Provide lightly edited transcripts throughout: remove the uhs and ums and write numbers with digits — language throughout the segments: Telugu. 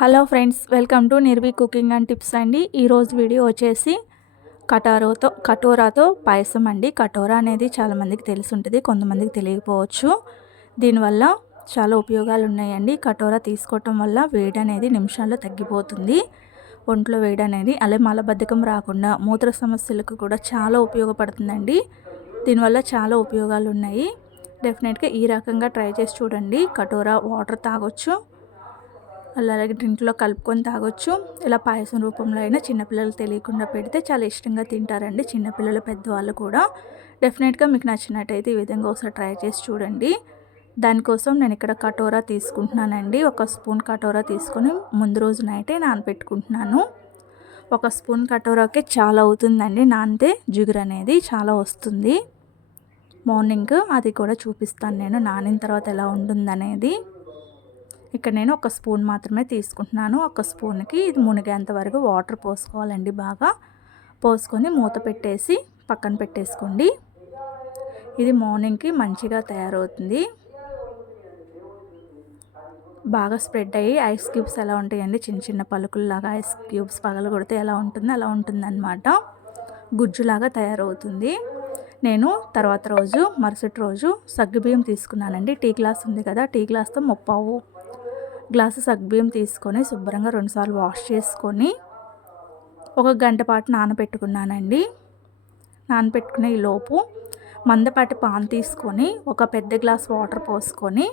Hello friends, welcome to Nirvi cooking and tips అండి. ఈరోజు వీడియో వచ్చేసి కటోరాతో పాయసం అండి. కటోరా అనేది చాలామందికి తెలిసి ఉంటుంది, కొంతమందికి తెలియకపోవచ్చు. దీనివల్ల చాలా ఉపయోగాలు ఉన్నాయండి. కటోరా తీసుకోవటం వల్ల వేడి అనేది నిమిషాల్లో తగ్గిపోతుంది. ఒంట్లో వేడి అనేది, అలాగే మలబద్ధకం రాకుండా మూత్ర సమస్యలకు కూడా చాలా ఉపయోగపడుతుందండి. దీనివల్ల చాలా ఉపయోగాలు ఉన్నాయి. డెఫినెట్గా ఈ రకంగా ట్రై చేసి చూడండి. కటోరా వాటర్ తాగొచ్చు, అలాగే డ్రింక్లో కలుపుకొని తాగొచ్చు. ఇలా పాయసం రూపంలో అయినా చిన్నపిల్లలు తెలియకుండా పెడితే చాలా ఇష్టంగా తింటారండి, చిన్నపిల్లలు పెద్దవాళ్ళు కూడా. డెఫినెట్గా మీకు నచ్చినట్టయితే ఈ విధంగా ఒకసారి ట్రై చేసి చూడండి. దానికోసం నేను ఇక్కడ కటోరా తీసుకుంటున్నానండి. 1 స్పూన్ కటోరా తీసుకొని ముందు రోజు నైటే నానబెట్టుకుంటున్నాను. 1 స్పూన్ కటోరాకే చాలా అవుతుందండి నానితే, జిగురు అనేది చాలా వస్తుంది. మార్నింగ్ అది కూడా చూపిస్తాను నేను నానిన తర్వాత ఎలా ఉంటుందనేది. ఇక్కడ నేను 1 స్పూన్ మాత్రమే తీసుకుంటున్నాను. 1 స్పూన్కి ఇది మునిగేంత వరకు వాటర్ పోసుకోవాలండి. బాగా పోసుకొని మూత పెట్టేసి పక్కన పెట్టేసుకోండి. ఇది మార్నింగ్కి మంచిగా తయారవుతుంది. బాగా స్ప్రెడ్ అయ్యి ఐస్ క్యూబ్స్ ఎలా ఉంటాయండి, చిన్న చిన్న పలుకుల్లాగా ఐస్ క్యూబ్స్ పగల కొడితే ఎలా ఉంటుందో అలా ఉంటుందన్నమాట. గుజ్జులాగా తయారవుతుంది. నేను తర్వాత రోజు మరుసటి రోజు సగ్గుబియ్యం తీసుకున్నానండి. టీ గ్లాస్ ఉంది కదా, టీ గ్లాస్తో 3/4 గ్లాసు సగ్గుబియ్యం తీసుకొని శుభ్రంగా 2 సార్లు వాష్ చేసుకొని 1 గంట పాటు నానబెట్టుకున్నానండి. నానబెట్టుకునే ఈ లోపు మందపాటి పాన్ తీసుకొని ఒక పెద్ద గ్లాస్ వాటర్ పోసుకొని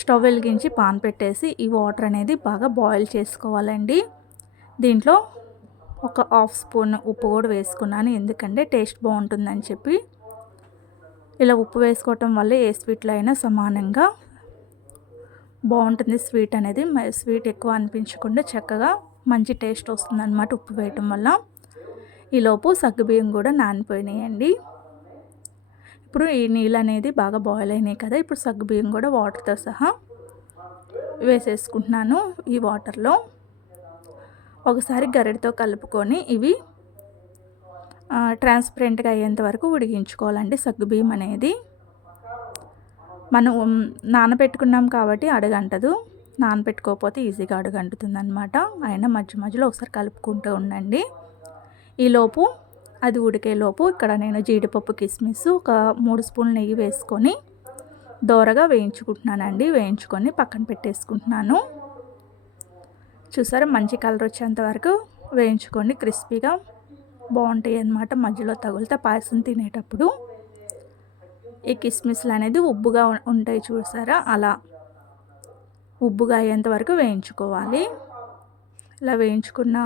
స్టవ్ వెలిగించి పాన్ పెట్టేసి ఈ వాటర్ అనేది బాగా బాయిల్ చేసుకోవాలండి. దీంట్లో ఒక 1/2 స్పూన్ ఉప్పు కూడా వేసుకున్నాను, ఎందుకంటే టేస్ట్ బాగుంటుందని చెప్పి. ఇలా ఉప్పు వేసుకోవటం వల్ల ఏ స్వీట్లో అయినా సమానంగా బాగుంటుంది. స్వీట్ అనేది స్వీట్ ఎక్కువ అనిపించకుండా చక్కగా మంచి టేస్ట్ వస్తుంది అన్నమాట ఉప్పు వేయటం వల్ల. ఈలోపు సగ్గుబియ్యం కూడా నానిపోయినాయండి. ఇప్పుడు ఈ నీళ్ళు అనేది బాగా బాయిల్ అయినాయి కదా, ఇప్పుడు సగ్గుబియ్యం కూడా వాటర్తో సహా వేసేసుకుంటున్నాను. ఈ వాటర్లో ఒకసారి గరిటతో కలుపుకొని ఇవి ట్రాన్స్పరెంట్గా అయ్యేంత వరకు ఉడికించుకోవాలండి. సగ్గుబియ్యం అనేది మనం నానబెట్టుకున్నాం కాబట్టి అడుగంటదు, నానబెట్టుకోకపోతే ఈజీగా అడుగంటుతుంది అనమాట. అయినా మధ్య మధ్యలో ఒకసారి కలుపుకుంటూ ఉండండి. ఈలోపు అది ఉడికేలోపు ఇక్కడ నేను జీడిపప్పు, కిస్మిస్, ఒక 3 స్పూన్లు నెయ్యి వేసుకొని దోరగా వేయించుకుంటున్నానండి. వేయించుకొని పక్కన పెట్టేసుకుంటున్నాను. చూసారా, మంచి కలర్ వచ్చేంత వరకు వేయించుకోండి. క్రిస్పీగా బాగుంటాయి అన్నమాట. మధ్యలో తగులితే పాయసం తినేటప్పుడు ఈ కిస్మిస్లు అనేది ఉబ్బుగా ఉంటాయి, చూసారా, అలా ఉబ్బుగా అయ్యేంత వరకు వేయించుకోవాలి. ఇలా వేయించుకున్న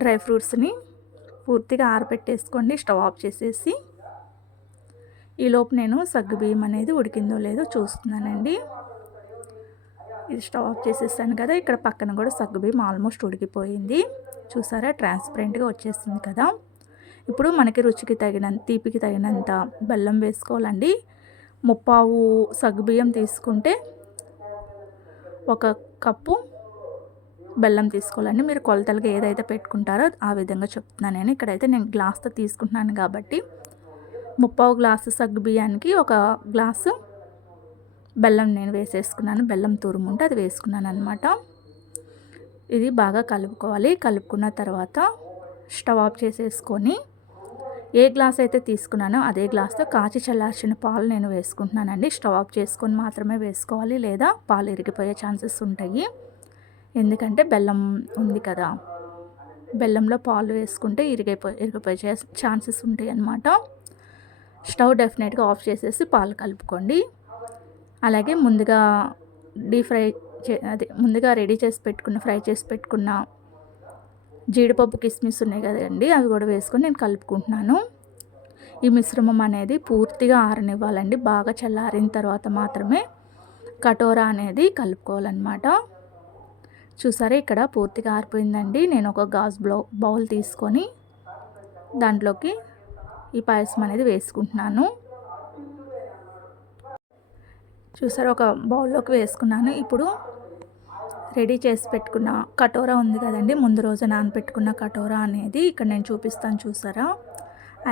డ్రై ఫ్రూట్స్ని పూర్తిగా ఆరబెట్టేసుకోండి, స్టవ్ ఆఫ్ చేసేసి. ఈలోపు నేను సగ్గుబియ్యం అనేది ఉడికిందో లేదో చూస్తున్నానండి. ఇది స్టవ్ ఆఫ్ చేసేసాను కదా, ఇక్కడ పక్కన కూడా సగ్గుబియ్యం ఆల్మోస్ట్ ఉడికిపోయింది. చూసారా, ట్రాన్స్పరెంట్గా వచ్చేసింది కదా. ఇప్పుడు మనకి రుచికి తగినంత, తీపికి తగినంత బెల్లం వేసుకోవాలండి. 3/4 సగ్గుబియ్యం తీసుకుంటే 1 కప్పు బెల్లం తీసుకోవాలండి. మీరు కొలతలుగా ఏదైతే పెట్టుకుంటారో ఆ విధంగా చెప్తున్నాను నేను. ఇక్కడైతే నేను గ్లాస్తో తీసుకుంటున్నాను కాబట్టి 3/4 గ్లాసు సగ్గుబియ్యానికి 1 గ్లాసు బెల్లం నేను వేసేసుకున్నాను. బెల్లం తురుము ఉంటే అది వేసుకున్నాను అనమాట. ఇది బాగా కలుపుకోవాలి. కలుపుకున్న తర్వాత స్టవ్ ఆఫ్ చేసేసుకొని ఏ గ్లాస్ అయితే తీసుకున్నానో అదే గ్లాస్తో కాచి చల్లార్చిన పాలు నేను వేసుకుంటున్నానండి. స్టవ్ ఆఫ్ చేసుకొని మాత్రమే వేసుకోవాలి, లేదా పాలు ఇరిగిపోయే ఛాన్సెస్ ఉంటాయి. ఎందుకంటే బెల్లం ఉంది కదా, బెల్లంలో పాలు వేసుకుంటే ఇరిగిపోయే ఛాన్సెస్ ఉంటాయి అన్నమాట. స్టవ్ డెఫినెట్గా ఆఫ్ చేసేసి పాలు కలుపుకోండి. అలాగే ముందుగా ముందుగా ఫ్రై చేసి పెట్టుకున్న జీడిపప్పు, కిస్మిస్ ఉన్నాయి కదండి, అవి కూడా వేసుకొని నేను కలుపుకుంటున్నాను. ఈ మిశ్రమం అనేది పూర్తిగా ఆరనివ్వాలండి. బాగా చల్లారిన తర్వాత మాత్రమే కటోరా అనేది కలుపుకోవాలన్నమాట. చూసారా, ఇక్కడ పూర్తిగా ఆరిపోయిందండి. నేను ఒక గాజు బౌల్ తీసుకొని దాంట్లోకి ఈ పాయసం అనేది వేసుకుంటున్నాను. చూసారా, ఒక బౌల్లోకి వేసుకున్నాను. ఇప్పుడు రెడీ చేసి పెట్టుకున్న కటోరా ఉంది కదండి, ముందు రోజు నానబెట్టుకున్న కటోరా అనేది ఇక్కడ నేను చూపిస్తాను. చూసారా,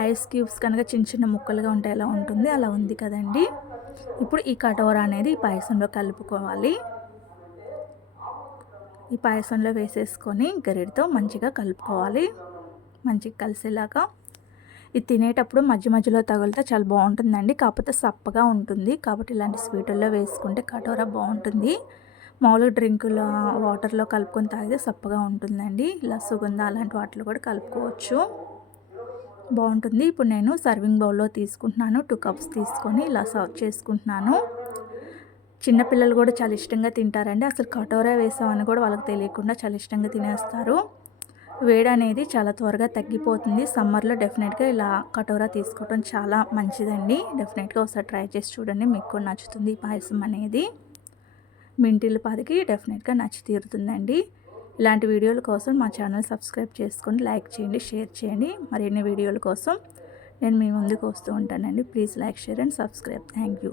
ఐస్ క్యూబ్స్ కనుక చిన్న చిన్న ముక్కలుగా ఉంటే ఎలా ఉంటుంది, అలా ఉంది కదండి. ఇప్పుడు ఈ కటోరా అనేది ఈ పాయసంలో కలుపుకోవాలి. ఈ పాయసంలో వేసేసుకొని గరిటతో మంచిగా కలుపుకోవాలి, మంచిగా కలిసేలాగా. ఇది తినేటప్పుడు మధ్య మధ్యలో తగిలితే చాలా బాగుంటుందండి, కాకపోతే సప్పగా ఉంటుంది. కాబట్టి ఇలాంటి స్వీటుల్లో వేసుకుంటే కటోరా బాగుంటుంది. మామూలుగా డ్రింకుల వాటర్లో కలుపుకొని తాగితే సప్పగా ఉంటుందండి. ఇలా సుగంధ అలాంటి వాటిలో కూడా కలుపుకోవచ్చు, బాగుంటుంది. ఇప్పుడు నేను సర్వింగ్ బౌల్లో తీసుకుంటున్నాను. 2 కప్స్ తీసుకొని ఇలా సర్వ్ చేసుకుంటున్నాను. చిన్నపిల్లలు కూడా చాలా ఇష్టంగా తింటారండి. అసలు కటోరా వేసామని కూడా వాళ్ళకి తెలియకుండా చాలా ఇష్టంగా తినేస్తారు. వేడి అనేది చాలా త్వరగా తగ్గిపోతుంది. సమ్మర్లో డెఫినెట్గా ఇలా కటోరా తీసుకోవడం చాలా మంచిదండి. డెఫినెట్గా ఒకసారి ట్రై చేసి చూడండి, మీకు కూడా నచ్చుతుంది. ఈ పాయసం అనేది మీ ఇంటిల్లిపాదికి డెఫినెట్గా నచ్చి తీరుతుందండి. ఇలాంటి వీడియోల కోసం మా ఛానల్ సబ్స్క్రైబ్ చేసుకోండి, లైక్ చేయండి, షేర్ చేయండి. మరిన్ని వీడియోల కోసం నేను మీ ముందుకు వస్తూ ఉంటానండి. Please like, share and subscribe. Thank you.